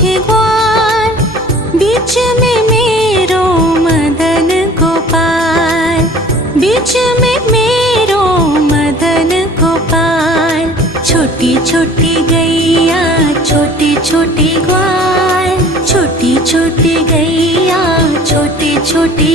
मुझे ग्वाल, बीच में मेरो मदन गोपाल, बीच में मेरो मदन गोपाल। छोटी छोटी गैया छोटे छोटे ग्वाल, छोटी छोटी गैया छोटे छोटे